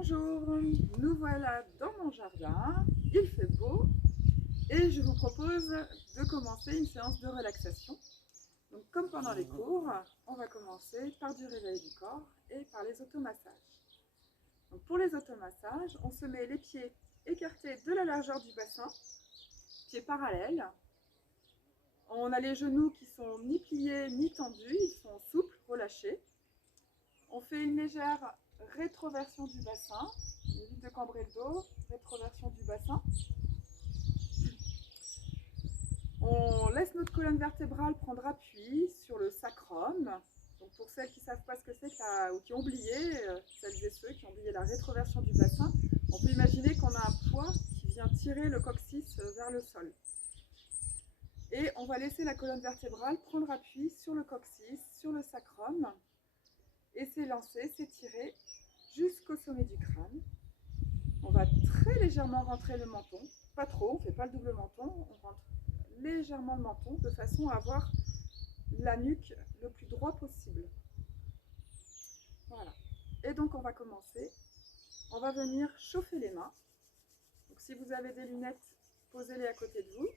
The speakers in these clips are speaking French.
Bonjour, nous voilà dans mon jardin, il fait beau et je vous propose de commencer une séance de relaxation. Donc comme pendant les cours, on va commencer par du réveil du corps et par les automassages. Donc pour les automassages, on se met les pieds écartés de la largeur du bassin, pieds parallèles. On a les genoux qui sont ni pliés ni tendus, ils sont souples, relâchés. On fait une légère rétroversion du bassin. On évite de cambrer le dos, rétroversion du bassin. On laisse notre colonne vertébrale prendre appui sur le sacrum. Donc pour celles qui ne savent pas ce que c'est ou qui ont oublié, celles et ceux qui ont oublié la rétroversion du bassin, on peut imaginer qu'on a un poids qui vient tirer le coccyx vers le sol. Et on va laisser la colonne vertébrale prendre appui sur le coccyx, sur le sacrum, et s'élancer, s'étirer jusqu'au sommet du crâne. On va très légèrement rentrer le menton, pas trop, on ne fait pas le double menton, on rentre légèrement le menton de façon à avoir la nuque le plus droit possible. Voilà. Et donc on va commencer. On va venir chauffer les mains. Donc si vous avez des lunettes, posez-les à côté de vous.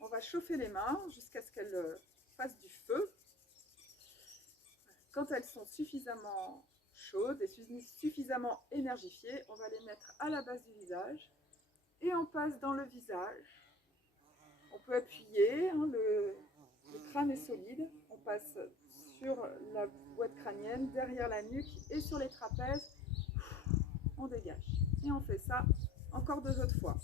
On va chauffer les mains jusqu'à ce qu'elles fassent du feu. Quand elles sont suffisamment chaudes et suffisamment énergifiées, on va les mettre à la base du visage et on passe dans le visage. On peut appuyer, le crâne est solide, on passe sur la boîte crânienne, derrière la nuque et sur les trapèzes, on dégage. Et on fait ça encore 2 autres fois.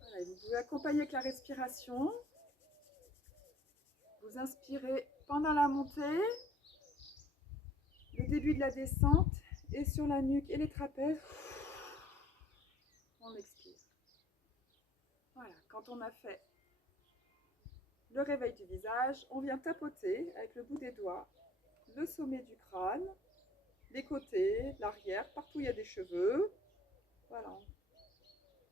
Voilà, vous pouvez accompagner avec la respiration. Vous inspirez pendant la montée, le début de la descente, et sur la nuque et les trapèzes, on expire. Voilà, quand on a fait le réveil du visage, on vient tapoter avec le bout des doigts le sommet du crâne, les côtés, l'arrière, partout où il y a des cheveux. Voilà,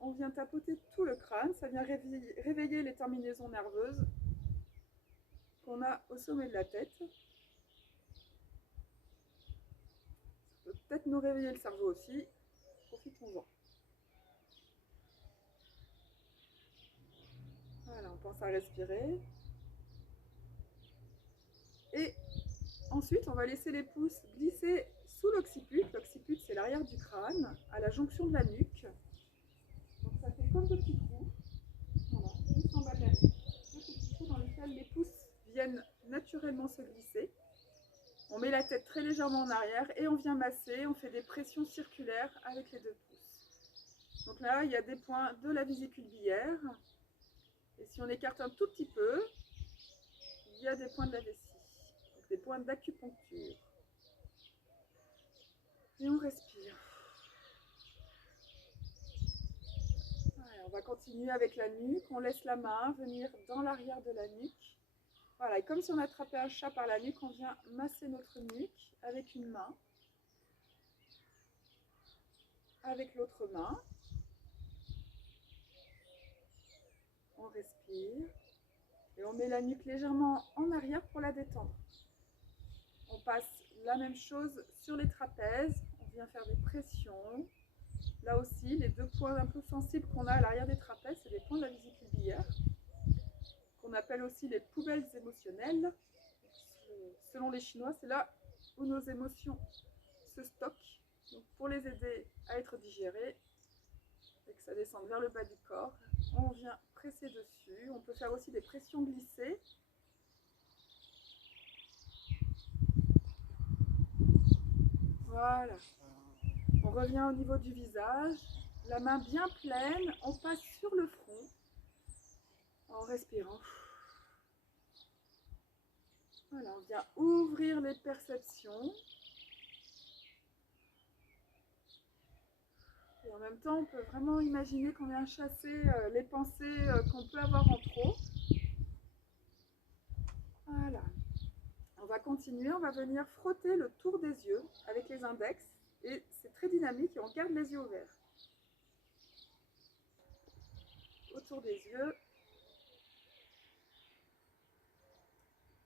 on vient tapoter tout le crâne, ça vient réveiller les terminaisons nerveuses qu'on a au sommet de la tête. Ça peut peut-être nous réveiller le cerveau aussi, profitons-en. Voilà, on pense à respirer. Et ensuite, on va laisser les pouces glisser sous l'occiput. L'occiput, c'est l'arrière du crâne, à la jonction de la nuque. Donc ça fait comme deux petits trous. Voilà, juste en bas de la nuque. Deux petits trous dans lesquels les pouces viennent naturellement se glisser. On met la tête très légèrement en arrière et on vient masser. On fait des pressions circulaires avec les 2 pouces. Donc là, il y a des points de la vésicule biliaire. Et si on écarte un tout petit peu, il y a des points de la vessie. Donc des points d'acupuncture. Et on respire. Voilà, on va continuer avec la nuque. On laisse la main venir dans l'arrière de la nuque. Voilà, et comme si on attrapait un chat par la nuque, on vient masser notre nuque avec une main, avec l'autre main. On respire et on met la nuque légèrement en arrière pour la détendre. On passe la même chose sur les trapèzes. On vient faire des pressions. Là aussi, les 2 points un peu sensibles qu'on a à l'arrière des trapèzes, c'est des points de la vésicule biliaire, qu'on appelle aussi les poubelles émotionnelles. Selon les Chinois, c'est là où nos émotions se stockent. Donc pour les aider à être digérées et que ça descende vers le bas du corps, on vient presser dessus. On peut faire aussi des pressions glissées. Voilà. On revient au niveau du visage. La main bien pleine, on passe sur le front en respirant. Voilà, on vient ouvrir les perceptions. Et en même temps, on peut vraiment imaginer qu'on vient chasser les pensées qu'on peut avoir en trop. Voilà. On va continuer, on va venir frotter le tour des yeux avec les index. Et c'est très dynamique et on garde les yeux ouverts. autour des yeux.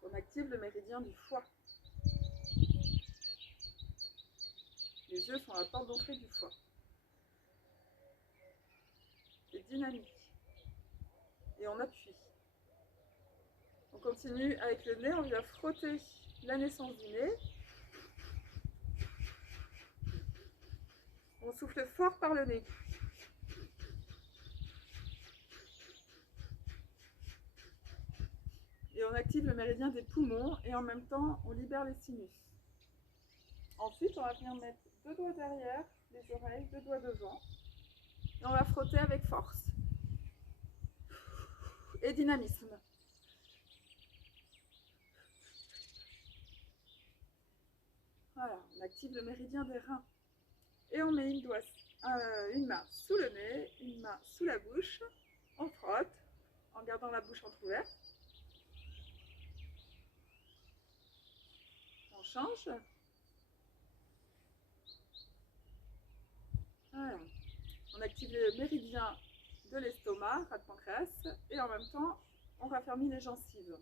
On active le méridien du foie. Les yeux sont la porte d'entrée du foie. C'est dynamique. Et on appuie. On continue avec le nez, on vient frotter la naissance du nez. On souffle fort par le nez. Et on active le méridien des poumons et en même temps, on libère les sinus. Ensuite, on va venir mettre 2 doigts derrière les oreilles, 2 doigts devant. Et on va frotter avec force. Et dynamisme. Voilà, on active le méridien des reins. Et on met une main sous le nez, une main sous la bouche. On frotte en gardant la bouche entrouverte. On change. Voilà. On active le méridien de l'estomac, ras de pancréas, et en même temps, on raffermit les gencives.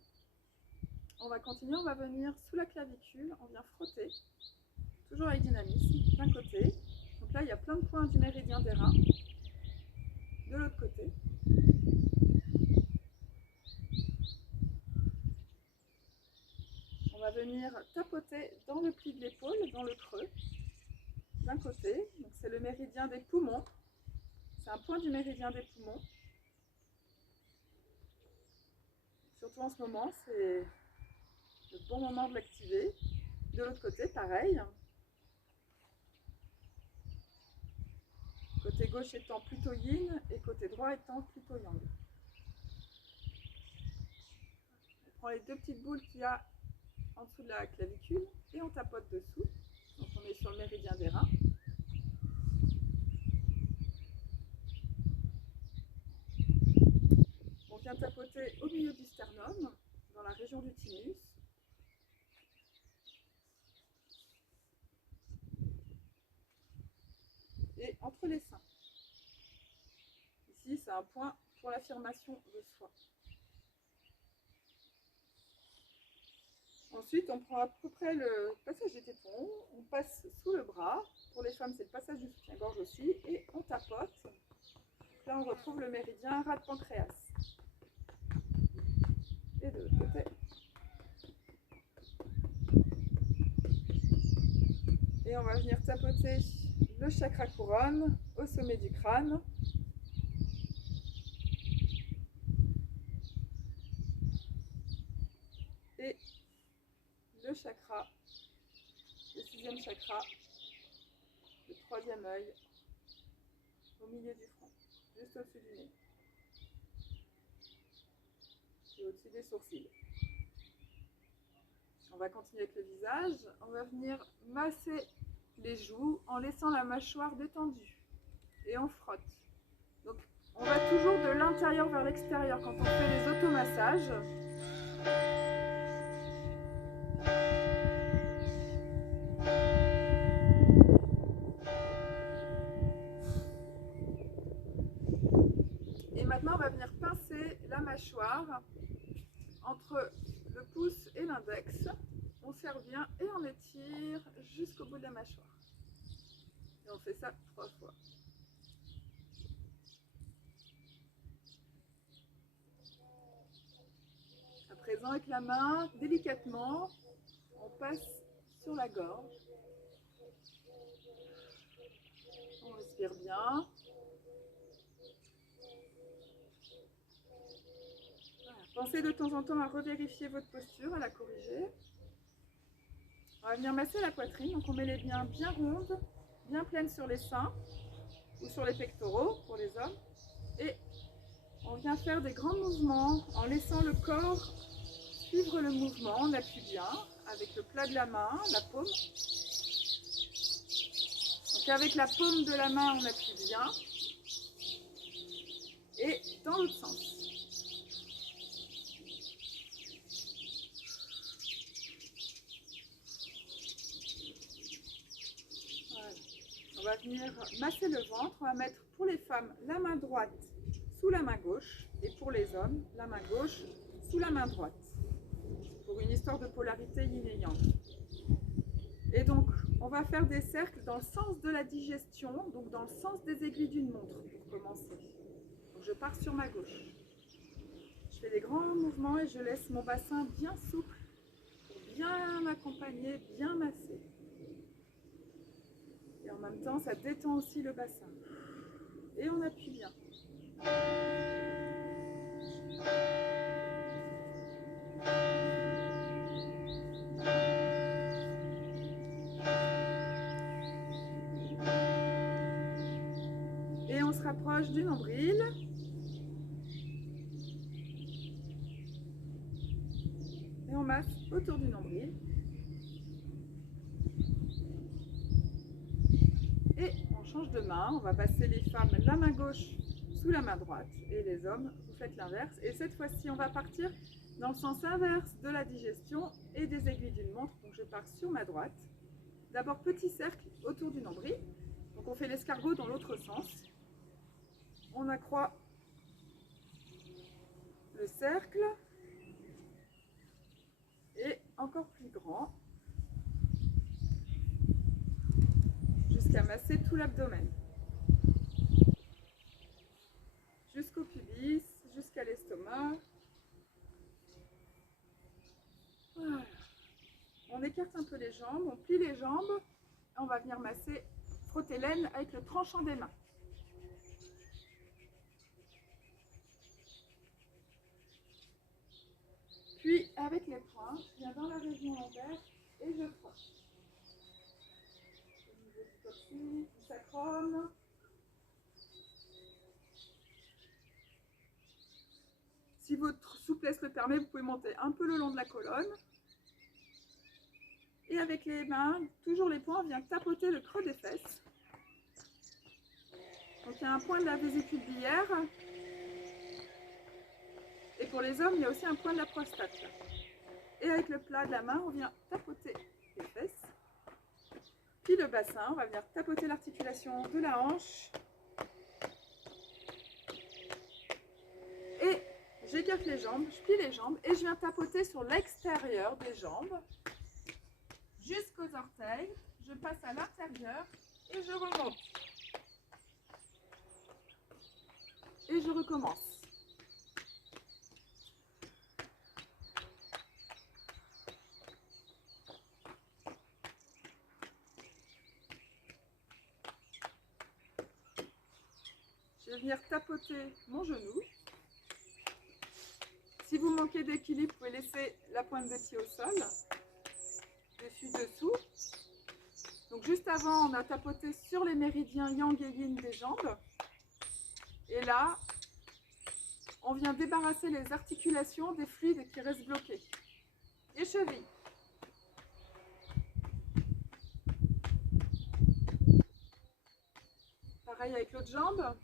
On va continuer, on va venir sous la clavicule, on vient frotter, toujours avec dynamisme, d'un côté. Donc là, il y a plein de points du méridien des reins. De l'autre côté. On va venir tapoter dans le pli de l'épaule, dans le creux, d'un côté. Donc c'est le méridien des poumons. C'est un point du méridien des poumons. Surtout en ce moment, c'est le bon moment de l'activer. De l'autre côté, pareil. Côté gauche étant plutôt yin et côté droit étant plutôt yang. On prend les 2 petites boules qu'il y a en dessous de la clavicule et on tapote dessous. Donc on est sur le méridien des reins. On vient tapoter au milieu du sternum, dans la région du thymus. Et entre les seins. Ici, c'est un point pour l'affirmation de soi. Ensuite, on prend à peu près le passage des tétons, on passe sous le bras. Pour les femmes, c'est le passage du soutien-gorge aussi. Et on tapote. Là, on retrouve le méridien ras de pancréas. Et de l'autre côté. Et on va venir tapoter le chakra couronne au sommet du crâne. Et le chakra, le 6e chakra, le 3e œil, au milieu du front, juste au-dessus du nez. Et au-dessus des sourcils. On va continuer avec le visage. On va venir masser les joues en laissant la mâchoire détendue. Et on frotte. Donc on va toujours de l'intérieur vers l'extérieur quand on fait les automassages. Et maintenant on va venir pincer la mâchoire entre le pouce et l'index. On serre bien et on étire jusqu'au bout de la mâchoire. Et on fait ça 3 fois. À présent, avec la main, délicatement, on passe sur la gorge. On respire bien. Voilà. Pensez de temps en temps à revérifier votre posture, à la corriger. On va venir masser la poitrine. Donc on met les mains bien rondes, bien pleines sur les seins ou sur les pectoraux pour les hommes. Et on vient faire des grands mouvements en laissant le corps suivre le mouvement. On appuie bien avec le plat de la main, la paume. Donc avec la paume de la main, on appuie bien. Et dans l'autre sens. Voilà. On va venir masser le ventre. On va mettre pour les femmes la main droite sous la main gauche et pour les hommes, la main gauche sous la main droite. Pour une histoire de polarité yin et yang. Et donc, on va faire des cercles dans le sens de la digestion, donc dans le sens des aiguilles d'une montre pour commencer. Donc, je pars sur ma gauche. Je fais des grands mouvements et je laisse mon bassin bien souple pour bien m'accompagner, bien masser. Et en même temps, ça détend aussi le bassin. Et on appuie bien. Et on se rapproche du nombril. Et on masse autour du nombril. Et on change de main. On va passer les femmes la main gauche sous la main droite. Et les hommes, vous faites l'inverse. Et cette fois-ci, on va partir dans le sens inverse de la digestion et des aiguilles d'une montre. Donc je pars sur ma droite. D'abord, petit cercle autour du nombril. Donc on fait l'escargot dans l'autre sens. On accroît le cercle. Et encore plus grand. Jusqu'à masser tout l'abdomen. Jusqu'au pubis, jusqu'à l'estomac. Voilà. On écarte un peu les jambes, on plie les jambes. Et on va venir masser, frotter l'aine avec le tranchant des mains. Puis avec les poings, je viens dans la région lombaire et je frotte. Au niveau du coccyx, du sacrum. Si votre souplesse le permet, vous pouvez monter un peu le long de la colonne. Et avec les mains, toujours les poings, on vient tapoter le creux des fesses. Donc il y a un point de la vésicule biliaire. Et pour les hommes, il y a aussi un point de la prostate. Là. Et avec le plat de la main, on vient tapoter les fesses. Puis le bassin, on va venir tapoter l'articulation de la hanche. Et j'écarte les jambes, je plie les jambes et je viens tapoter sur l'extérieur des jambes. Jusqu'aux orteils. Je passe à l'intérieur et je remonte. Et je recommence. Je vais venir tapoter mon genou. Si vous manquez d'équilibre, vous pouvez laisser la pointe des pieds au sol, dessus-dessous. Donc juste avant, on a tapoté sur les méridiens yang et yin des jambes. Et là, on vient débarrasser les articulations des fluides qui restent bloqués. Les chevilles. Pareil avec l'autre jambe.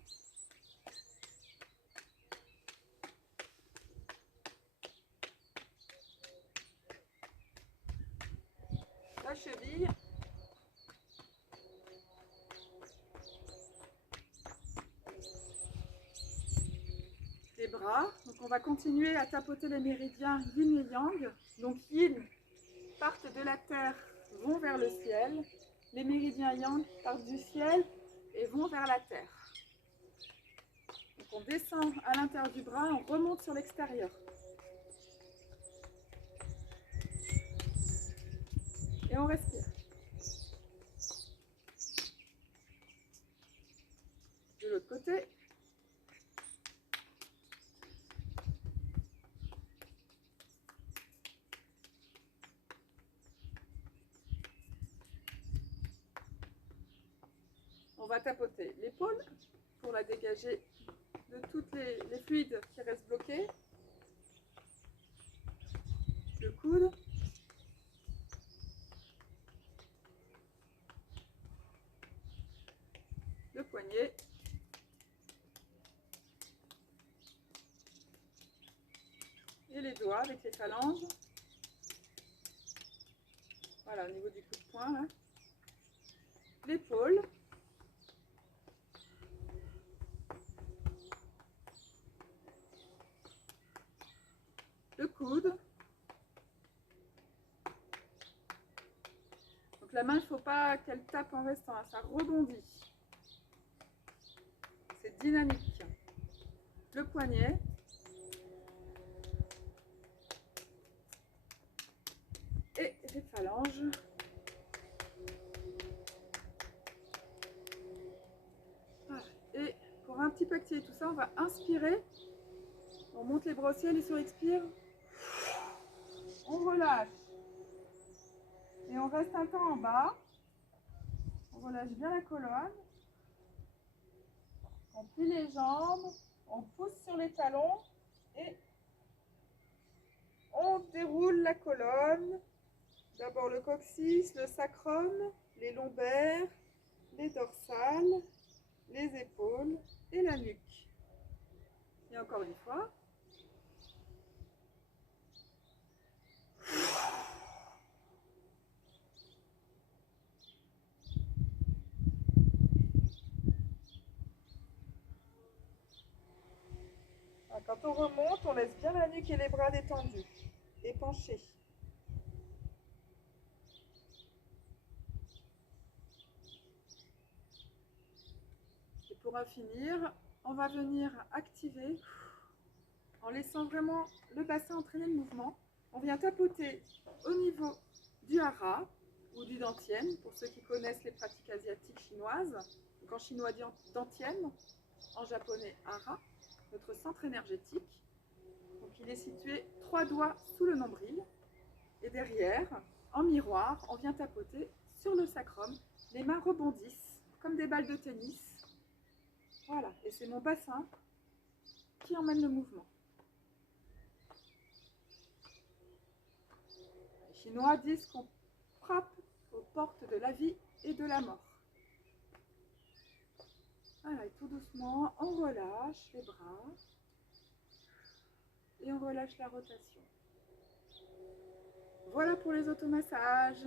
La cheville. Les bras. Donc on va continuer à tapoter les méridiens yin et yang. Donc yin partent de la terre, vont vers le ciel. Les méridiens yang partent du ciel et vont vers la terre. Donc on descend à l'intérieur du bras, on remonte sur l'extérieur. Et on respire. De l'autre côté. On va tapoter l'épaule pour la dégager de tous les fluides qui restent bloqués. Le coude. Le poignet. Et les doigts avec les phalanges. Voilà, au niveau du coup de poing. Là. L'épaule. le coude. Donc la main, il ne faut pas qu'elle tape en restant, hein, ça rebondit. C'est dynamique. Le poignet. Et les phalanges. Voilà. Et pour un petit peu activer tout ça, on va inspirer. On monte les bras au ciel et sur expire, on relâche. Et on reste un temps en bas. On relâche bien la colonne. On plie les jambes. On pousse sur les talons. Et on déroule la colonne. D'abord le coccyx, le sacrum, les lombaires, les dorsales, les épaules et la nuque. Et encore une fois. Quand on remonte, on laisse bien la nuque et les bras détendus et penchés. Et pour en finir, on va venir activer en laissant vraiment le bassin entraîner le mouvement. On vient tapoter au niveau du hara ou du dantian, pour ceux qui connaissent les pratiques asiatiques chinoises. Donc en chinois dantian, en japonais hara, notre centre énergétique. Donc il est situé 3 doigts sous le nombril. Et derrière, en miroir, on vient tapoter sur le sacrum. Les mains rebondissent comme des balles de tennis. Voilà, et c'est mon bassin qui emmène le mouvement. Les Chinois disent qu'on frappe aux portes de la vie et de la mort. Voilà, et tout doucement, on relâche les bras et on relâche la rotation. Voilà pour les automassages.